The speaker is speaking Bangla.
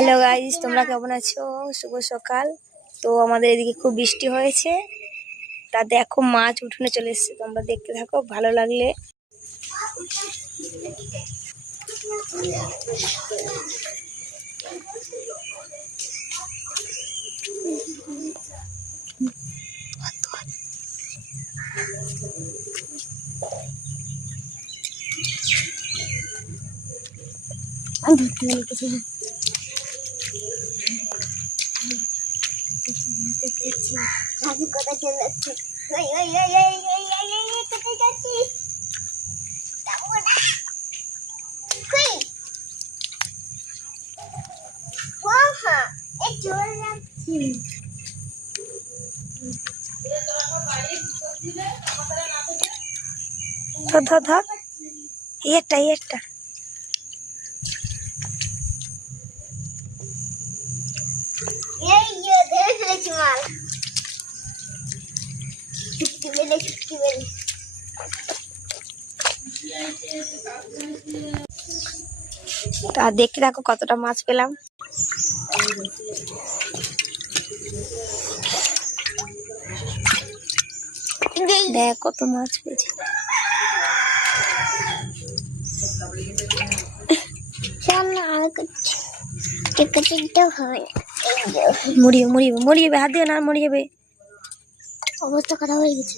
হ্যালো গাইস, তোমরা কেমন আছো? শুভ সকাল। তো আমাদের এদিকে খুব বৃষ্টি হয়েছে, তা দেখো মাছ উঠোনে চলে এসেছে। তোমরা দেখতে থাকো, ভালো লাগলে। কথা চলে আসছে। ধর ধর ধর, এই একটা তা দেখতে থাকো কতটা মাছ পেলাম। দেখ কত মাছ পেয়েছি। মরিয়ে হাত দিয়ে না, মরিয়ে যাবে। অবস্থা খারাপ হয়ে গেছে।